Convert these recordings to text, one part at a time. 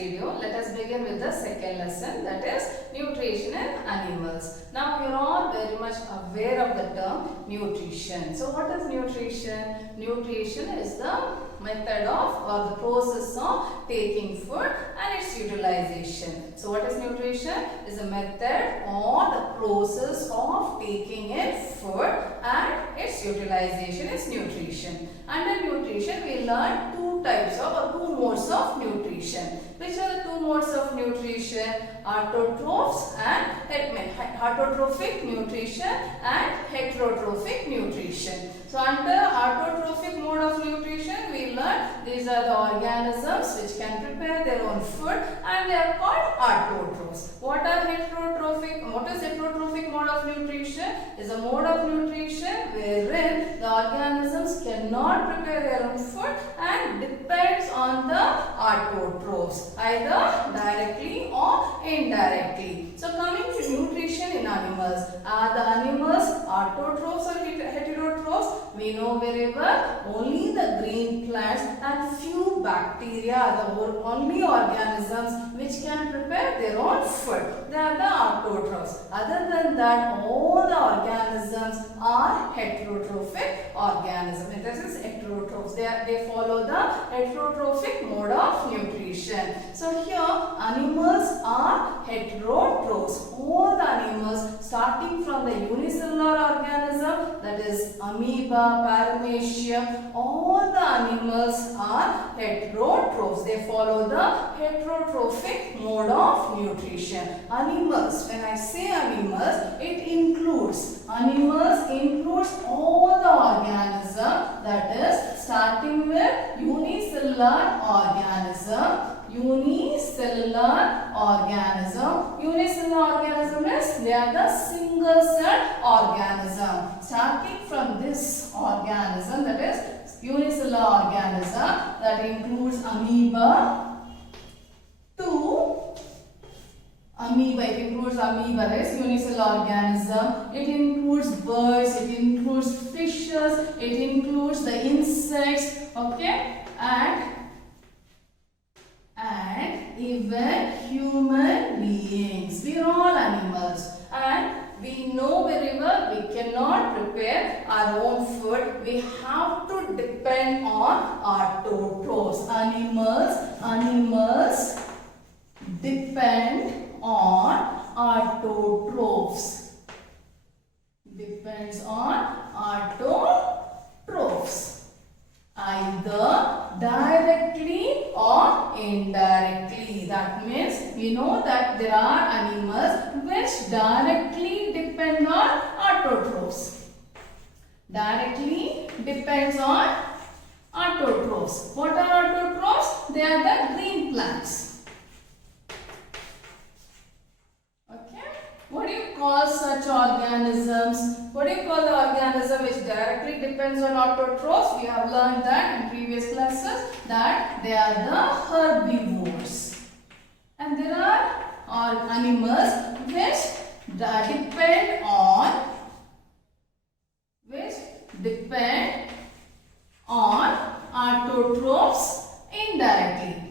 video, let us begin with the second lesson, that is nutrition in animals. Now you are all very much aware of the term nutrition. So what is nutrition? Nutrition is the method of or the process of taking food and its utilization. So what is nutrition? Is a method or the process of taking in food and its utilization is nutrition. Under nutrition we learn two types of or two modes of nutrition. Which are the two modes of nutrition? Autotrophs and autotrophic nutrition and heterotrophic nutrition. So under autotrophic mode of nutrition we learn these are the organisms which can prepare their own food and they are called autotrophs. What are heterotrophic? What is heterotrophic mode of nutrition? Is a mode of nutrition wherein the organisms cannot prepare their own food and depends on the autotrophs either directly or indirectly. So coming to nutrition in animals, are the animals autotrophs or heterotrophs? We know very well only the green plants and few bacteria are the only organisms which can prepare their own food. They are the autotrophs. Other than that, all the organisms are heterotrophic organisms. This is heterotrophs. They follow the heterotrophic mode of nutrition. So here animals are heterotrophs. All the animals starting from the unicellular organism, that is amoeba, paramecium, all the animals are heterotrophs. They follow the heterotrophic mode of nutrition. Animals, when I say animals, it includes all the organisms, that is starting with unicellular organism. Unicellular organism is they are the single cell organism. Starting from this organism, that is unicellular organism, that includes amoeba it includes amoeba, that is unicellular organism. It includes birds, it includes fishes, it includes the insects, okay, and even human beings. We are all animals and we know very well we cannot prepare our own food. We have to depend on autotrophs. Animals depend on autotrophs. Depends on autotrophs. Either directly or indirectly. That means we know that there are animals which directly depend on autotrophs. Directly depends on autotrophs. What are autotrophs? They are the green plants. What do you call such organisms? What do you call the organism which directly depends on autotrophs? We have learned that in previous classes that they are the herbivores. And there are animals which depend on autotrophs indirectly.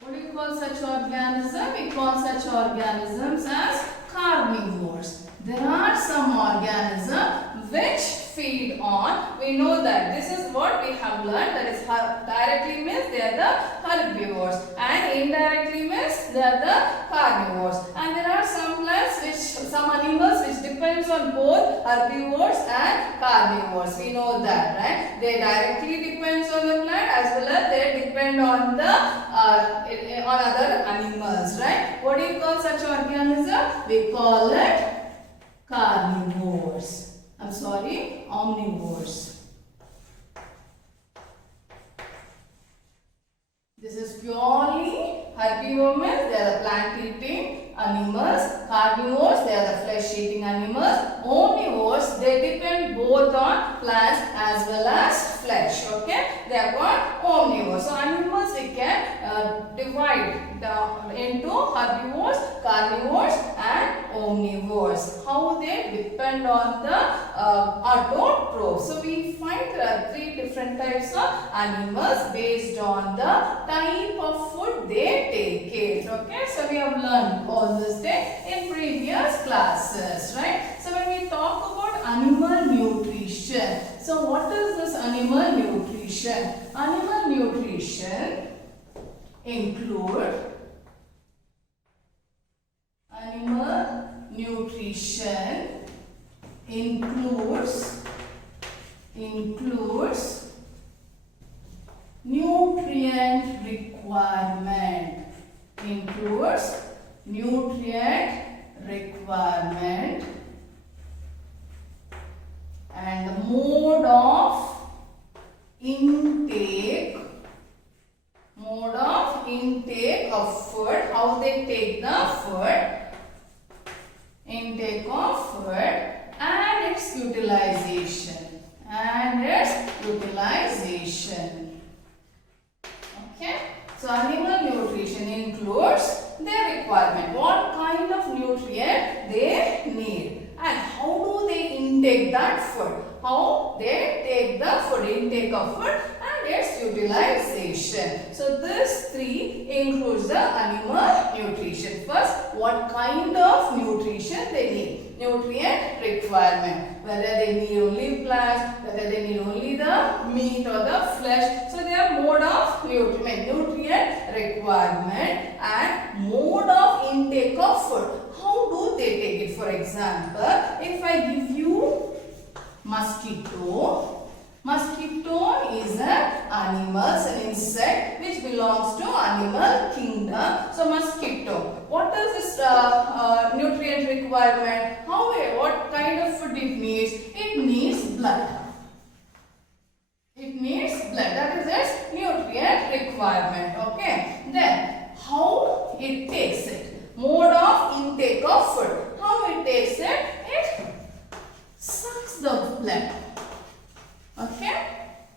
What do you call such organisms? We call such organisms as carnivores. There are some organisms which feed on, we know that this is what we have learned, that is directly means they are the herbivores and indirectly means they are the carnivores. And there are some animals which depends on both herbivores and carnivores. We know that, right? They directly depends on the plant as well as they depend on the on other animals, right? What do you call such organism? We call it carnivores. I'm sorry, omnivores. This is purely herbivore means they are the plant eating animals. Carnivores, they are the flesh eating animals. Omnivores, they depend both on plants as well as flesh. Okay, they are called omnivores. So animals we can divide into herbivores, carnivores and omnivores. How they depend on the autotroph. So we find there are three different types of animals based on the type of food they take it. Okay, so we have learned all this day in previous classes, right? So when we talk about animal nutrition, so what is this animal nutrition? Animal nutrition includes nutrient requirement, and the mode of intake of food, how they take the food, intake of food, and its utilization. Okay, so animal nutrition includes their requirement, what kind of nutrient they need, and how do they intake that food, how they take the food, intake of food and its utilization. So this three includes the animal nutrition. First, what kind of nutrition they need, nutrient requirement, whether they need only plants, whether they need only the meat or the flesh. So their mode of nutrient requirement and mode of intake of food, how do they take it. For example, if I give you mosquito is an animal, an insect which belongs to animal kingdom. So mosquito, what is this nutrient requirement? What kind of food it needs? It needs blood. That is its nutrient requirement. Okay. Then how it takes it? Mode of intake of food. How it takes it? It sucks the blood. Okay,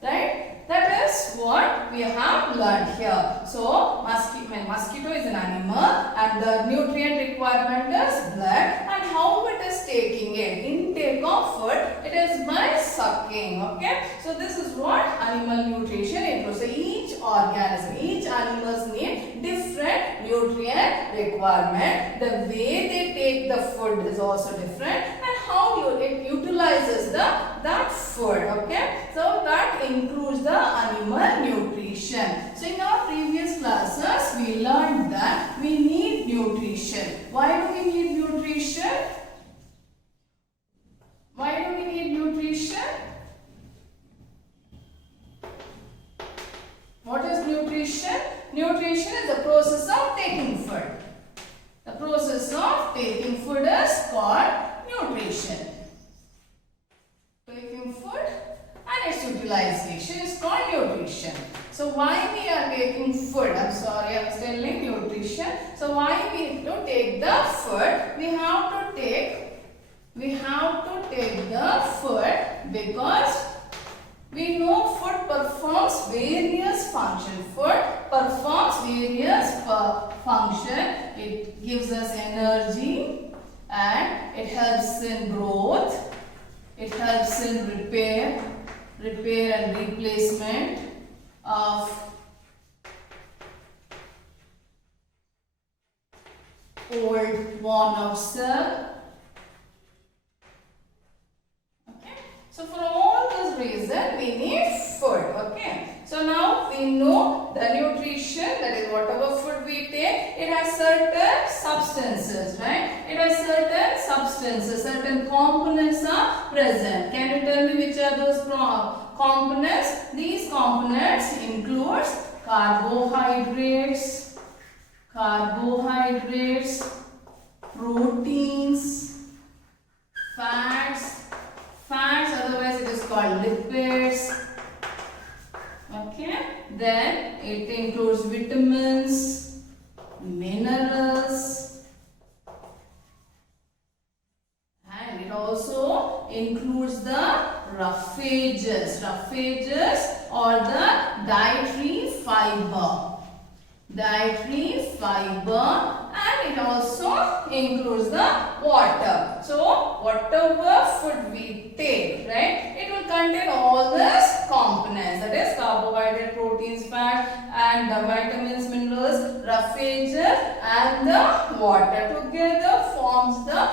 right? That is what we have learned here. So mosquito is an animal and the nutrient requirement is blood, and how it is taking it, intake of food, it is by sucking. Okay, so this is what animal nutrition includes. So each organism, each animals need different nutrient requirement. The way they take the food is also different, and how it utilizes that food. Okay, so that includes the animal nutrition. So in our previous classes we learned that we need nutrition. Why do we need nutrition? What is nutrition? Nutrition is the process of taking food. The process of taking food is called nutrition. Taking food and its utilization is called nutrition. So why we are taking food? I'm sorry, I was telling nutrition. So why we have to take the food? We have to take the food because we know food performs various functions. Food performs various functions. It gives us energy and it helps in growth. It helps in repair and replacement of old worn out cell. Okay. So for all this reason we need food. Okay. So now we know the nutrition, that is whatever food we take, it has certain substances, right? It has certain substances, certain components are present. Can you tell me which are those components? These components include carbohydrates, proteins, fats, otherwise it is called lipids. Okay, then it includes vitamins, minerals, and it also includes the roughages or the dietary fiber, and it also includes the water. So whatever food we take, right, it will contain all these components, that is carbohydrate, proteins, fat, and the vitamins, minerals, roughages, and the water together forms the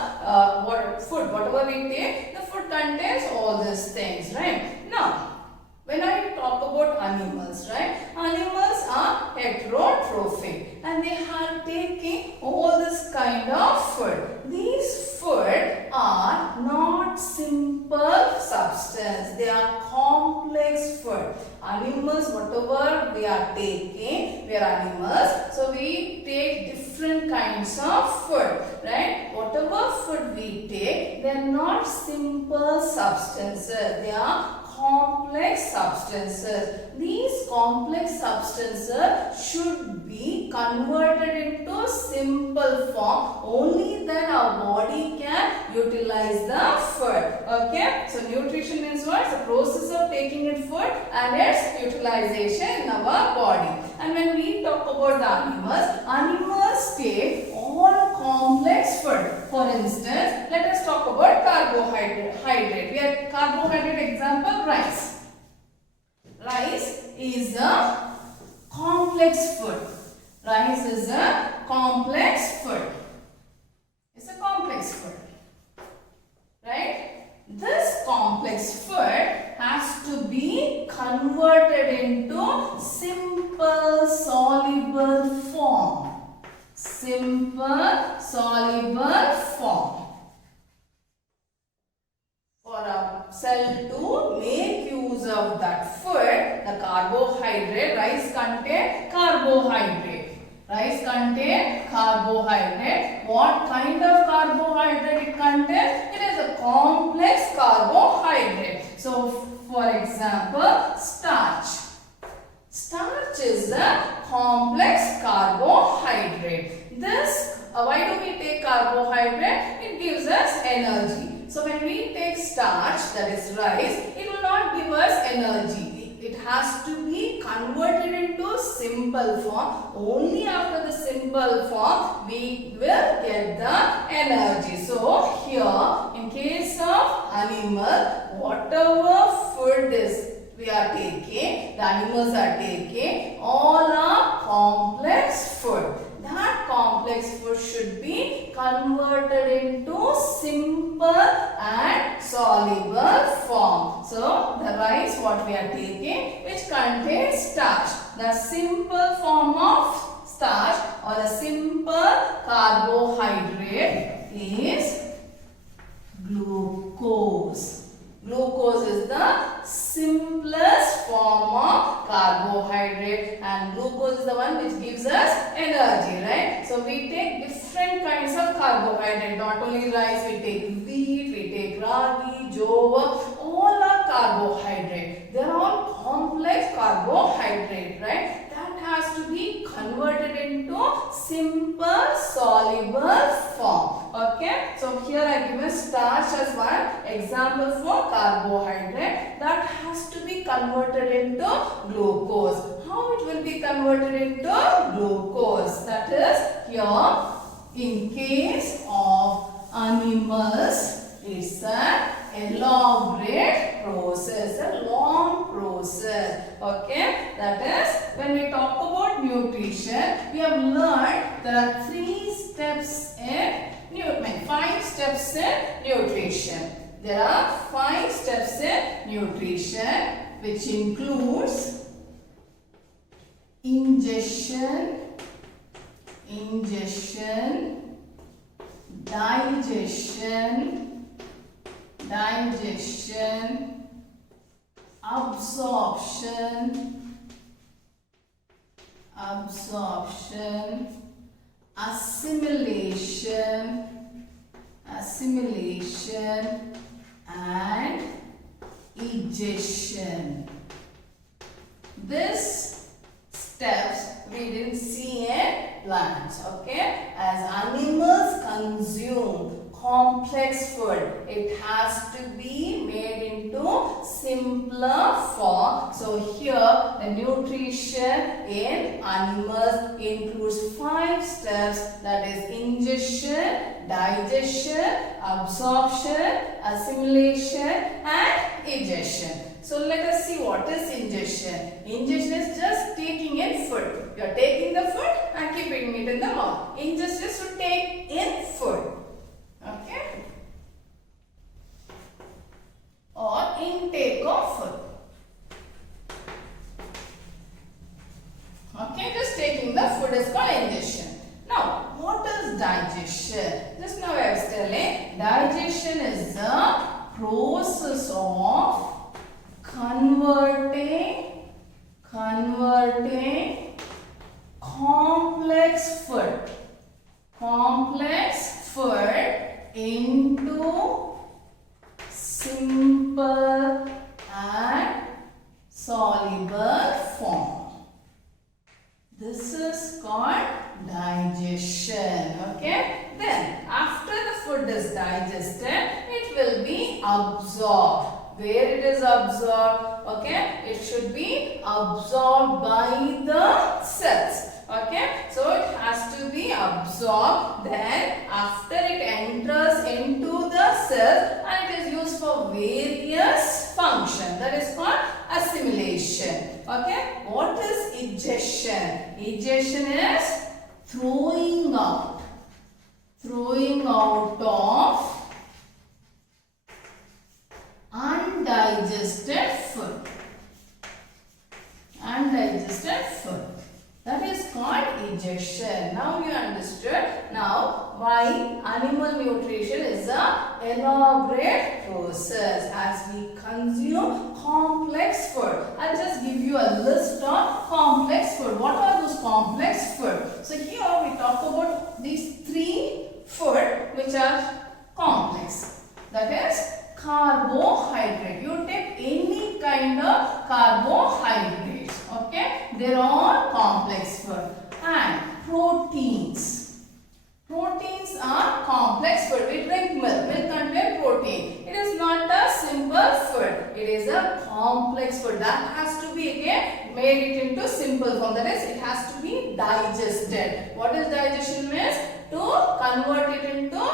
food. Whatever we take, the food contains all these things, right? Now, when I talk about animals, right? Animals are heterotrophic and they are taking all this kind of food. These food are not simple substance. They are complex food. Animals, whatever we are taking, we are animals. So we take different kinds of food, right? Whatever food we take, they are not simple substances. They are complex substances. These complex substances should be converted into simple form. Only then our body can utilize the food. Okay. So nutrition means what? It's the process of taking in food and its utilization in our body. And when we talk about the animals take all complex food. For instance, let us talk about carbohydrate. We have carbohydrate example, rice. Rice is a complex food. Rice is a complex food. It's a complex food. Right? This complex food has to be converted into simple soluble form. Simple soluble form. For a cell to make use of that food, the carbohydrate, rice contain carbohydrate. Rice contain carbohydrate. What kind of carbohydrate it contains? It is a complex carbohydrate. So, for example, starch. Starch is a complex carbohydrate. This, why do we take carbohydrate? It gives us energy. So when we take starch, that is rice, it will not give us energy. It has to be converted into simple form. Only after the simple form we will get the energy. So here, in case of animal, whatever food is we are taking, the animals are taking, all are complex food. That complex food should be converted into simple and soluble form. So, the rice what we are taking, which contains starch. The simple form of starch or the simple carbohydrate is glucose. Glucose is the simplest form of carbohydrate and glucose is the one which gives us energy, right? So we take different kinds of carbohydrate, not only rice, we take wheat, we take ragi, jowar, all are carbohydrate. They are all complex carbohydrate, right? That has to be converted into simple soluble form. Okay, so here I give a starch as one example for carbohydrate that has to be converted into glucose. How it will be converted into glucose? That is here in case of animals, it's an elaborate process, a long process. Okay, that is when we talk about nutrition, we have learned there are 3 steps in 5 steps in nutrition. There are 5 steps in nutrition which includes ingestion, digestion, absorption, assimilation and egestion. These steps we didn't see in plants, okay? As animals consume complex food, it has to be made into simpler form. So here the nutrition in animals includes 5 steps, that is ingestion, digestion, absorption, assimilation and egestion. So let us see what is ingestion. Ingestion is just taking in food. You are taking the food and keeping it in the mouth. Ingest is to take in food. Okay? Or intake of food. Okay, just taking the food is called ingestion. Now, what is digestion? Just now I was telling, digestion is the process of converting complex food into simple and soluble form. This is called digestion. Okay. Then after the food is digested, it will be absorbed. Where it is absorbed? Okay. It should be absorbed by the cells. Okay. So it has to be absorbed. Then after it enters into the cells and it is used for various functions. That is called assimilation. Okay. What is egestion? Egestion is throwing out of undigested food. That is called egestion. Now you understood. Now why animal nutrition is a elaborate process as we consume complex food. I'll just give you a list of complex food. What are those complex food? So here we talk about these 3 food which are complex. That is carbohydrate. You take any kind of carbohydrates. Okay, they are all complex food. And proteins. Proteins are complex food. We drink milk. Milk contains protein. It is not a simple food. It is a complex food that has to be again made it into simple form. That is, it has to be digested. What is digestion means? To convert it into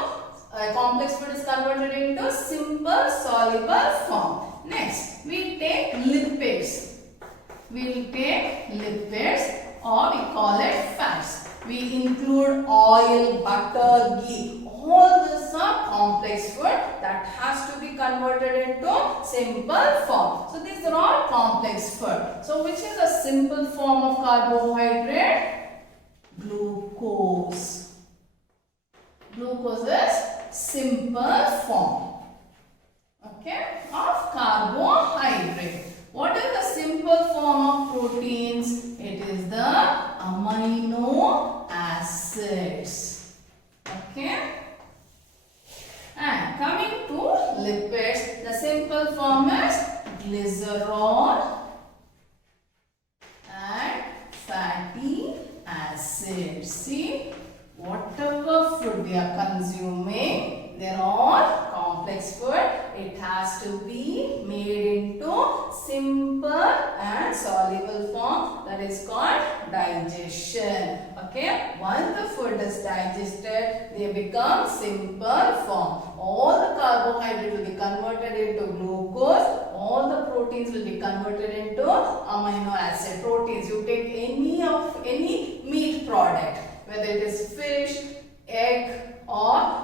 complex food is converted into simple soluble form. Next, we take lipids. We will take lipids or we call it fats. We include oil, butter, ghee. All these are complex food that has to be converted into simple form. So these are all complex food. So which is a simple form of carbohydrate? Glucose. Glucose is simple form, okay, of carbohydrate. What is the simple form of proteins? It is the amino acids. Okay. And coming to lipids, the simple form is glycerol and fatty acids. See, whatever food we are consuming, they are all complex food. It has to be made into simple and soluble form. That is called digestion. Okay. Once the food is digested, they become simple form. All the carbohydrates will be converted into glucose. All the proteins will be converted into amino acid. Proteins, you take any meat product, whether it is fish, egg or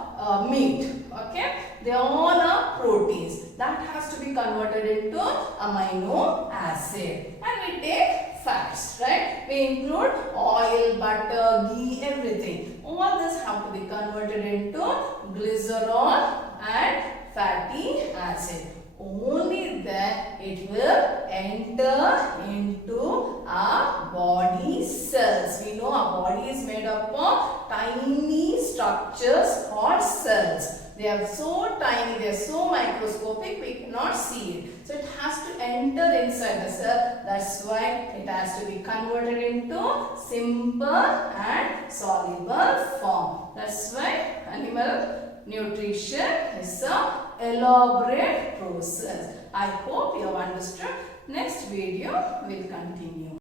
meat, okay, they all are proteins that has to be converted into amino acid. And we take fats, right? We include oil, butter, ghee, everything. All this have to be converted into glycerol and fatty acid. Only then it will enter into our body cells. We know our body is made up of tiny structures called cells. They are so tiny, they are so microscopic, we cannot see it. So it has to enter inside the cell. That's why it has to be converted into simple and soluble form. That's why animal nutrition is a elaborate process. I hope you have understood. Next video will continue.